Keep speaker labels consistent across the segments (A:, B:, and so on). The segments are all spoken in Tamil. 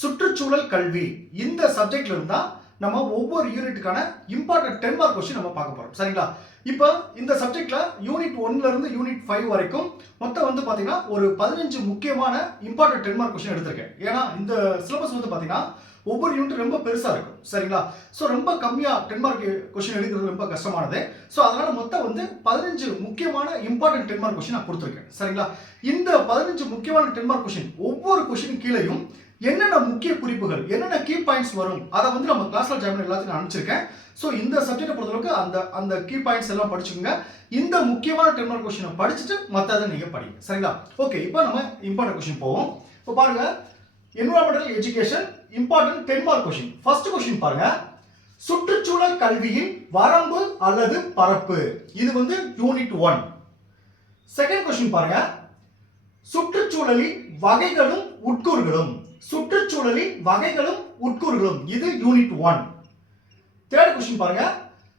A: சுற்றுச்சூழல் கல்வி. இந்த சப்ஜெக்ட்ல இருந்தா நம்ம ஒவ்வொரு யூனிட்டுக்கான இம்பார்ட்டன்ட் டென் மார்க் கொஸ்டின் நம்ம பார்க்க போறோம். சரிங்களா? இப்போ இந்த சப்ஜெக்ட்ல யூனிட் ஒன்ல இருந்து யூனிட் ஃபைவ் வரைக்கும் மொத்தம் வந்து பாத்தீங்கன்னா ஒரு பதினஞ்சு முக்கியமான இம்பார்ட்டன்ட் டென் மார்க் கொஸ்டின் எடுத்திருக்கேன். ஏன்னா இந்த சிலபஸ் வந்து பாத்தீங்கன்னா ஒவ்வொரு யூனிட் ரொம்ப பெருசா இருக்கும். சரிங்களா? ஸோ ரொம்ப கம்மியா டென் மார்க் கொஸ்டின் எடுக்கிறது ரொம்ப கஷ்டமானது. ஸோ அதனால மொத்தம் வந்து பதினஞ்சு முக்கியமான இம்பார்ட்டன்ட் டென் மார்க் கொஸ்டின் நான் கொடுத்துருக்கேன். சரிங்களா? இந்த பதினஞ்சு முக்கியமான டென் மார்க் கொஸ்டின் ஒவ்வொரு கொஸ்டின் கீழேயும் என்னென்ன முக்கிய குறிப்புகள் என்னென்ன கீ பாயிண்ட்ஸ் வரும் அதை வந்து நம்ம கிளாஸ்ல ஜாயின் எல்லாத்தையும் நான் அனுப்பிச்சிருக்கேன். ஸோ இந்த சப்ஜெக்டை பொறுத்தளவுக்கு அந்த அந்த கீ பாயிண்ட்ஸ் எல்லாம் படிச்சுக்கோங்க. இந்த முக்கியமான டெர்மினல் கொஸ்டினை படிச்சுட்டு மற்றதை நீங்கள் படிங்க. சரிங்களா? ஓகே இப்போ நம்ம இம்பார்ட்டன்ட் கொஸ்டின் போவோம். இப்போ பாருங்க. Environmental education important ten mark question first question பாருங்க. சுற்றுச்சூழல் கல்வியின் வரம்பு அல்லது பரப்பு. இது வந்து யூனிட் ஒன் செகண்ட் கொஸ்டின் பாருங்க. சுற்றுச்சூழலின் வகைகளும் உட்கூறுகளும். சுற்றுச்சூழலின் வகைகளும் உட்கூறுகளும். இது யூனிட் ஒன் தேர்ட் கொஸ்டின் பாருங்க.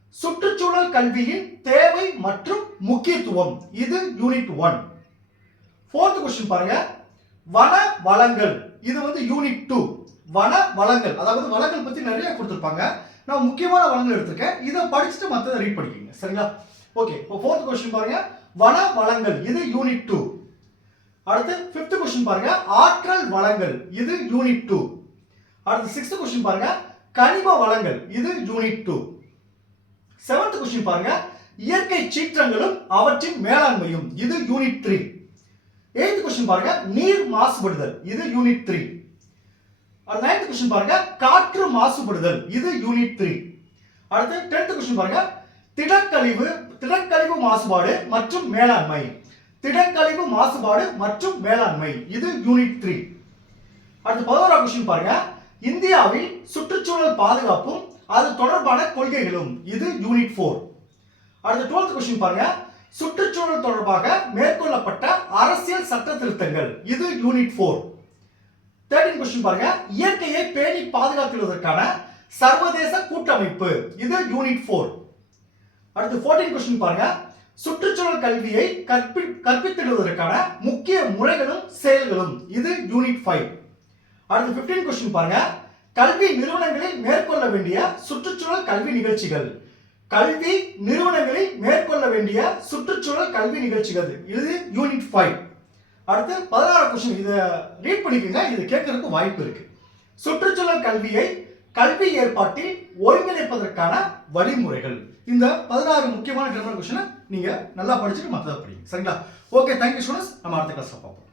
A: சுற்றுச்சூழல் கல்வியின் தேவை மற்றும் முக்கியத்துவம். இது யூனிட் ஒன் ஃபோர்த் கொஸ்டின் பாருங்க. வன வளங்கள். இது வந்து யூனிட் டூ வன வளங்கள். அதாவது வளங்கள் பத்தி நிறைய கொடுத்துருப்பாங்க. நான் முக்கியமான வளங்கள் எடுத்திருக்கேன். இதை படிச்சுட்டு மற்றதை ரீட் பண்ணிக்கோங்க. சரிங்களா? ஓகே இப்போ ஃபோர்த் கொஸ்டின் பாருங்க. வன வளங்கள். இது யூனிட் டூ அடுத்து ஃபிஃப்த் கொஸ்டின் பாருங்க. ஆற்றல் வளங்கள் இது யூனிட் டூ அடுத்து சிக்ஸ்த் கொஸ்டின் பாருங்க. கனிம வளங்கள் இது யூனிட் டூ செவன்த் கொஸ்டின் பாருங்க. இயற்கை சீற்றங்களும் அவற்றின் மேலாண்மையும் இது யூனிட் த்ரீ எயித்து கொஸ்டின் பாருங்க. நீர் மாசுபடுதல் இது யூனிட் த்ரீ அடுத்து நைன்த் கொஸ்டின் பாருங்க. காற்று மாசுபடுதல் இது யூனிட் த்ரீ அடுத்து டென்த் கொஸ்டின் பாருங்க. திடக்கழிவு திடக்கழிவு மாசுபாடு மற்றும் மேலாண்மை. திடக்கழிவு மாசுபாடு மற்றும் மேலாண்மை. இது யூனிட் த்ரீ அடுத்து பதினோரா கொஸ்டின் பாருங்க. இந்தியாவில் சுற்றுச்சூழல் பாதுகாப்பும் அது தொடர்பான கொள்கைகளும். இது யூனிட் ஃபோர் அடுத்து டுவெல்த் கொஸ்டின் பாருங்க. சுற்றுச்சூழல் தொடர்பாக மேற்கொள்ளப்பட்ட அரசியல் சட்ட திருத்தங்கள். இது யூனிட் ஃபோர் தேர்டின் கொஸ்டின் பாருங்க. இயற்கையை பேணி பாதுகாத்துவதற்கான சர்வதேச கூட்டமைப்பு. இது யூனிட் ஃபோர் அடுத்து ஃபோர்டீன் கொஸ்டின் பாருங்க. சுற்றுச்சூழல் கல்வியை கற்பி கற்பித்திடுவதற்கான முக்கிய முறைகளும் செயல்களும். இது யூனிட் ஃபைவ் அடுத்து ஃபிஃப்டீன் கொஸ்டின் பாருங்க. கல்வி நிறுவனங்களில் மேற்கொள்ள வேண்டிய சுற்றுச்சூழல் கல்வி நிகழ்ச்சிகள். கல்வி நிறுவனங்களில் மேற்கொள்ள வேண்டிய சுற்றுச்சூழல் கல்வி நிகழ்ச்சிகள். இது யூனிட் ஃபைவ் அடுத்து பதினாறு கொஸ்டின் இதை ரீட் பண்ணிக்கோங்க. இது கேட்கறதுக்கு வாய்ப்பு இருக்கு. சுற்றுச்சூழல் கல்வியை கல்வி ஏற்பாட்டில் ஒருங்கிணைப்பதற்கான வழிமுறைகள். இந்த பதினாறு முக்கியமான ஜெனரல் கொஸ்டினை நீங்கள் நல்லா படிச்சுட்டு மற்றதை படிங்க. சரிங்களா? ஓகே தேங்க்யூ ஸ்டூடெண்ட்ஸ் நம்ம அடுத்த கிளாஸில் பார்ப்போம்.